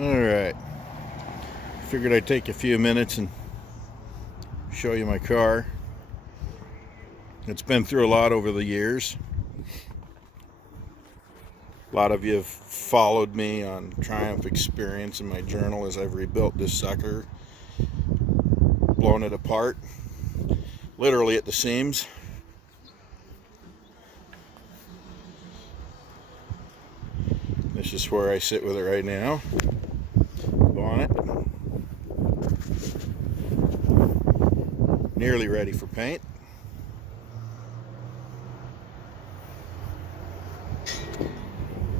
Alright, figured I'd take a few minutes and show you my car. It's been through a lot over the years. A lot of you have followed me on Triumph Experience in my journal as I've rebuilt this sucker, blown it apart, literally at the seams. This is where I sit with it right now. Bonnet. Nearly ready for paint.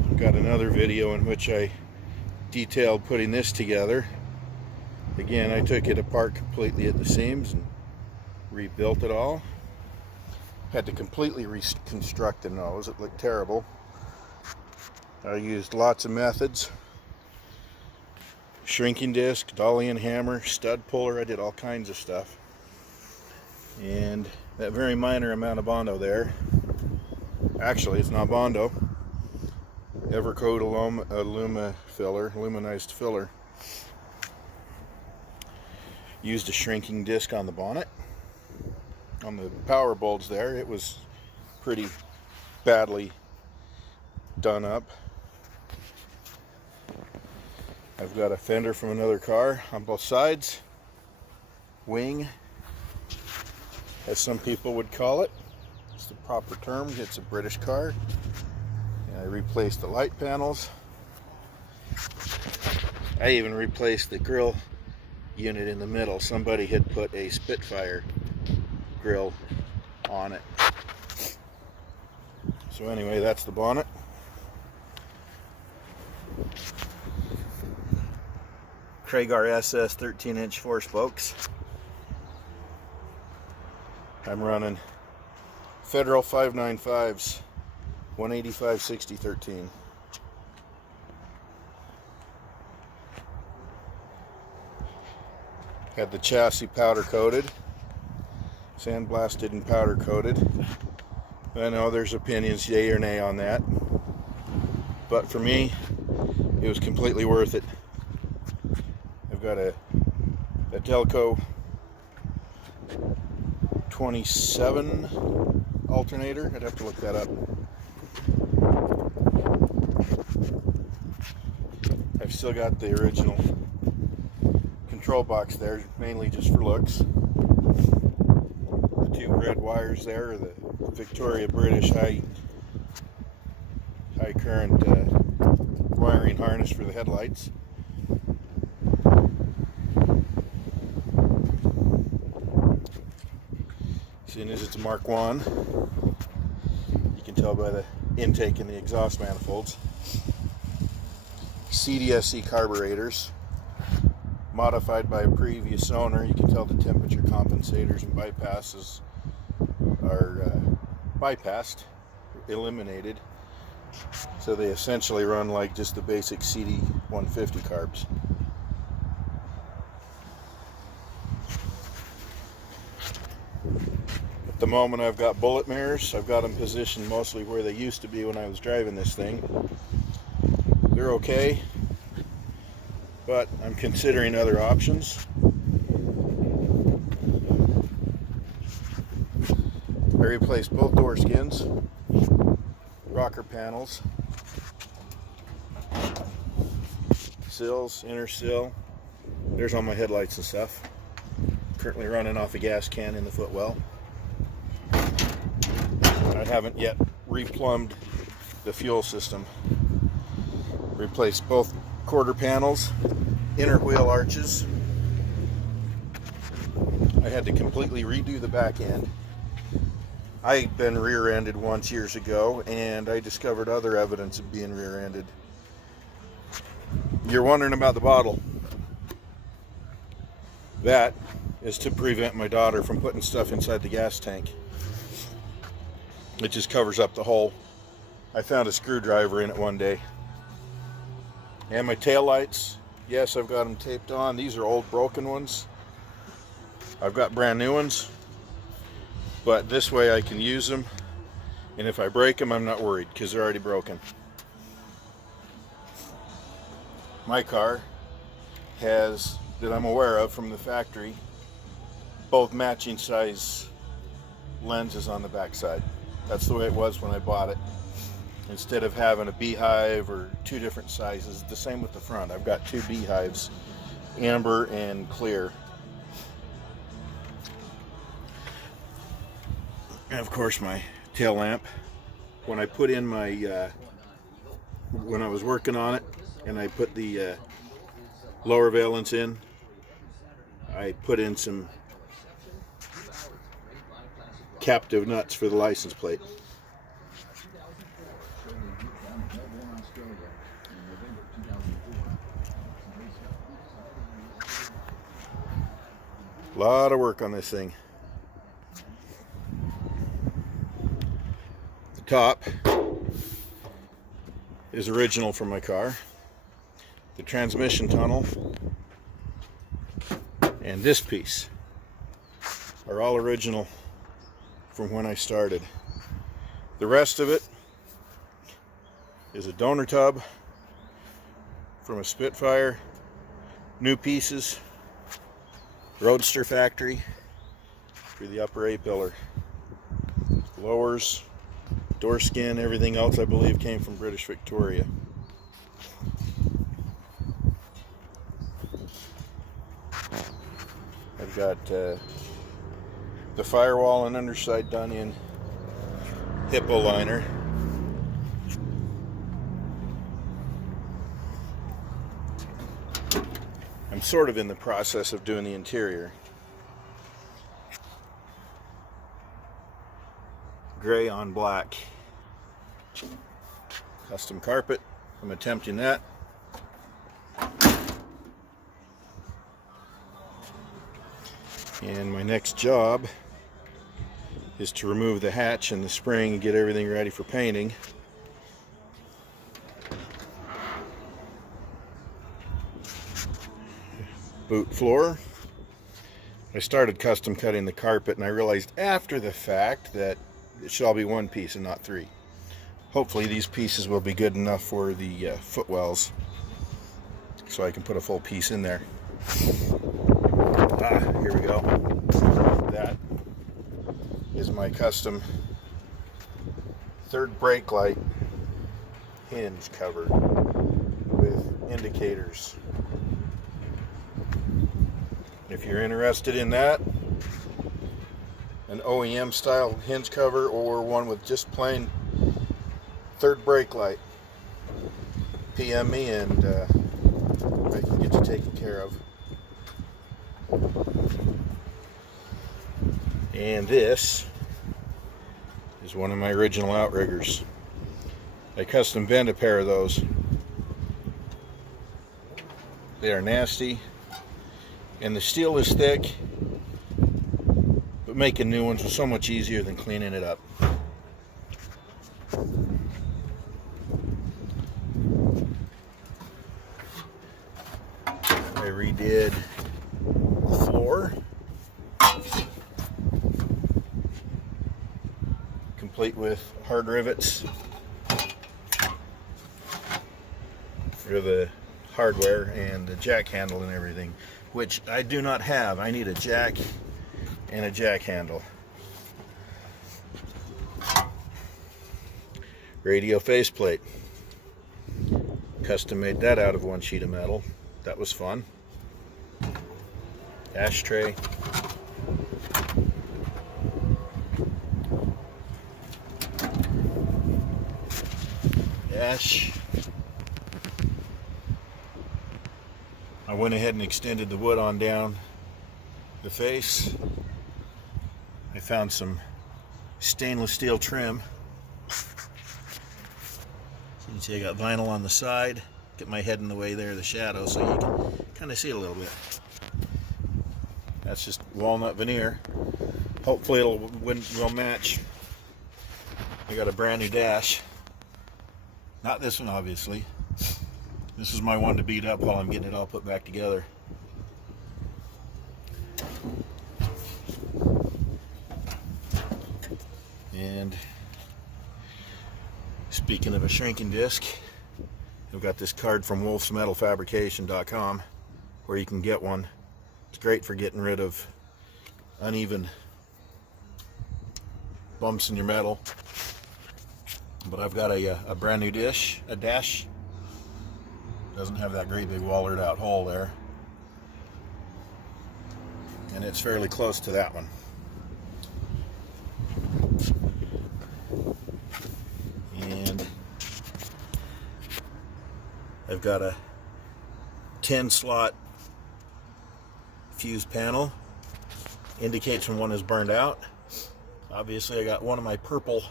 I've got another video in which I detailed putting this together. Again, I took it apart completely at the seams and rebuilt it all. Had to completely reconstruct the nose. It looked terrible. I used lots of methods. Shrinking disc, dolly and hammer, stud puller. I did all kinds of stuff. And that very minor amount of Bondo there, actually it's not Bondo, Evercoat aluminized filler. Used a shrinking disc on the bonnet. On the power bulbs there, it was pretty badly done up. I've got a fender from another car on both sides. Wing, as some people would call it. It's the proper term. It's a British car. And I replaced the light panels. I even replaced the grill unit in the middle. Somebody had put a Spitfire grill on it. So anyway, that's the bonnet. Kragar SS 13-inch 4-spokes. I'm running Federal 595s, 185/60/13. Had the chassis powder coated, sandblasted and powder coated. I know there's opinions, yay or nay on that, but for me, it was completely worth it. I've got a Delco 27 alternator. I'd have to look that up. I've still got the original control box there, mainly just for looks. The two red wires there are the Victoria British high current wiring harness for the headlights. Seeing as it's a Mark 1, you can tell by the intake and the exhaust manifolds. CDSC carburetors, modified by a previous owner. You can tell the temperature compensators and bypasses are bypassed, eliminated. So they essentially run like just the basic CD 150 carbs. At the moment I've got bullet mirrors. I've got them positioned mostly where they used to be when I was driving this thing. They're okay, but I'm considering other options. I replaced both door skins, rocker panels, sills, inner sill. There's all my headlights and stuff. Currently running off a gas can in the footwell. I haven't yet replumbed the fuel system. Replaced both quarter panels, inner wheel arches. I had to completely redo the back end. I'd been rear-ended once years ago, and I discovered other evidence of being rear-ended. You're wondering about the bottle. That is to prevent my daughter from putting stuff inside the gas tank. It just covers up the hole. I found a screwdriver in it one day. And my taillights, yes, I've got them taped on. These are old broken ones. I've got brand new ones, but this way I can use them, and if I break them, I'm not worried because they're already broken. my car has, that I'm aware of from the factory, both matching size lenses on the backside. That's the way it was when I bought it. Instead of having a beehive or two different sizes, the same with the front. I've got two beehives, amber and clear. And of course my tail lamp. When I put in my, when I was working on it and I put the lower valence in, I put in some captive nuts for the license plate. A lot of work on this thing. The top is original from my car. The transmission tunnel and this piece are all original from when I started. The rest of it is a donor tub from a Spitfire, new pieces, Roadster factory for the upper A-pillar. Lowers, door skin, everything else I believe came from British Victoria. I've got the firewall and underside done in Hippo liner. I'm sort of in the process of doing the interior. Gray on black. Custom carpet. I'm attempting that. And my next job is to remove the hatch and the spring and get everything ready for painting. Boot floor. I started custom cutting the carpet and I realized after the fact that it should all be one piece and not three. Hopefully these pieces will be good enough for the footwells so I can put a full piece in there. Here we go. That is my custom third brake light hinge cover with indicators. If you're interested in that, an OEM style hinge cover or one with just plain third brake light, PM me and I can get you taken care of. And this is one of my original outriggers. I custom bent a pair of those. They are nasty and the steel is thick, but making new ones was so much easier than cleaning it up. I redid the floor, complete with hard rivets for the hardware and the jack handle and everything, which I do not have. I need a jack and a jack handle. Radio faceplate. Custom made that out of one sheet of metal. That was fun. Ashtray. Ash. I went ahead and extended the wood on down the face. I found some stainless steel trim. So you can see I got vinyl on the side. Get my head in the way there, the shadow, so you can kind of see it a little bit. That's just walnut veneer. Hopefully will match. I got a brand new dash. Not this one, obviously. This is my one to beat up while I'm getting it all put back together. And speaking of a shrinking disc, I've got this card from wolfsmetalfabrication.com where you can get one. It's great for getting rid of uneven bumps in your metal. But I've got a brand new dash. Doesn't have that great big wallered out hole there. And it's fairly close to that one. And I've got a 10 slot fuse panel. Indicates when one is burned out. Obviously I got one of my purple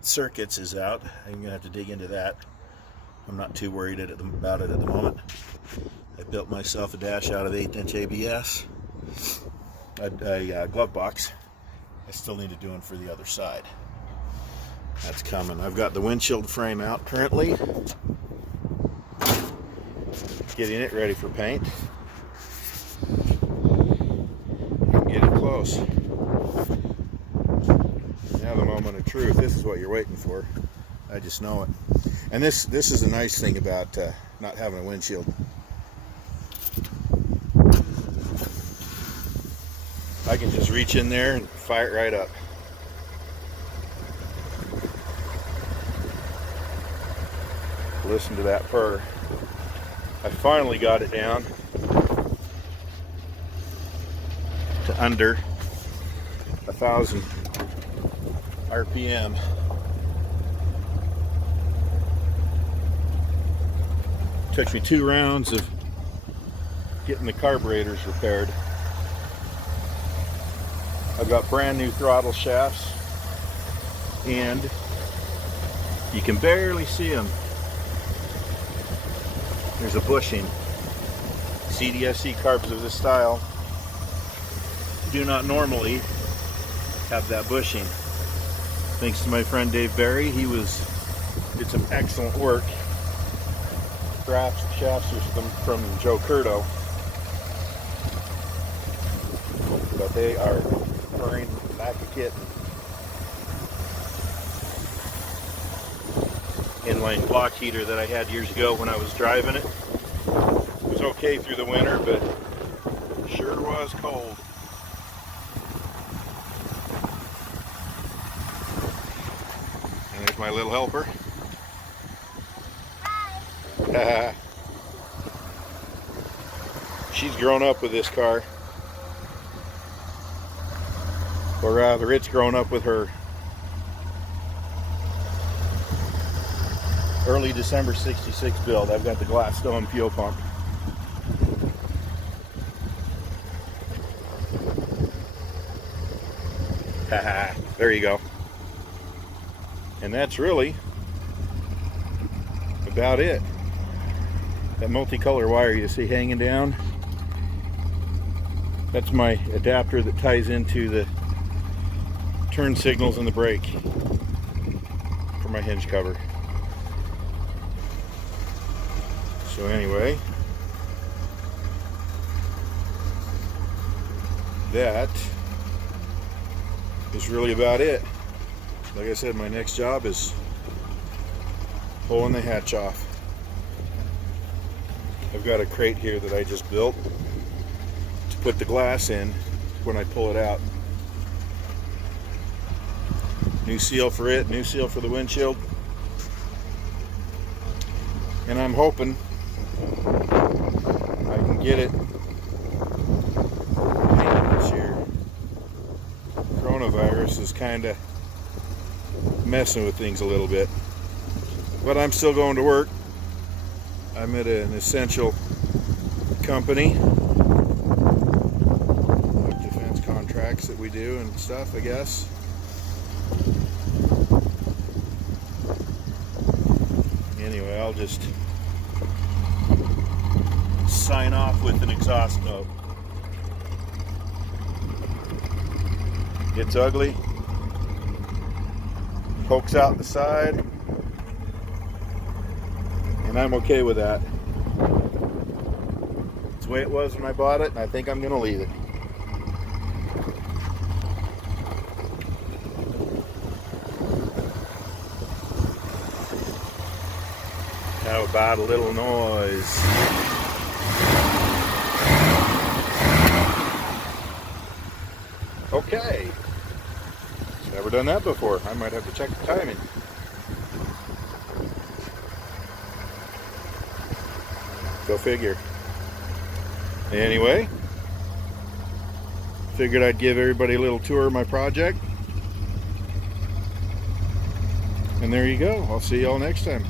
circuits is out. I'm gonna have to dig into that. I'm not too worried about it at the moment. I built myself a dash out of 1/8" ABS. A glove box. I still need to do one for the other side. That's coming. I've got the windshield frame out currently. Getting it ready for paint. Getting close. Now the moment of truth. This is what you're waiting for. I just know it. And this is a nice thing about not having a windshield. I can just reach in there and fire it right up. Listen to that purr. I finally got it down to under 1,000 RPM. Took me 2 rounds of getting the carburetors repaired. I've got brand new throttle shafts and you can barely see them. There's a bushing. CDSC carbs of this style do not normally have that bushing. Thanks to my friend Dave Barry, he did some excellent work. Shafts are from Joe Curto, but they are purring like a kitten. Inline block heater that I had years ago when I was driving it. It was okay through the winter, but sure was cold. And there's my little helper. Hi. She's grown up with this car. Or rather, it's grown up with her. Early December 66 build. I've got the Gladstone fuel pump. Haha, there you go. And that's really about it. That multicolor wire you see hanging down, that's my adapter that ties into the turn signals and the brake for my hinge cover. So anyway, that is really about it. Like I said, my next job is pulling the hatch off. I've got a crate here that I just built to put the glass in when I pull it out. New seal for it, new seal for the windshield. And I'm hoping I can get it painted this year. Coronavirus is kind of messing with things a little bit. But I'm still going to work. I'm at an essential company. Like defense contracts that we do and stuff, I guess. Anyway, I'll just sign off with an exhaust note. It's ugly. Pokes out the side. And I'm okay with that. It's the way it was when I bought it, and I think I'm going to leave it. Now about a little noise. Okay. Never done that before. I might have to check the timing. Go figure. Anyway, figured I'd give everybody a little tour of my project. And there you go. I'll see y'all next time.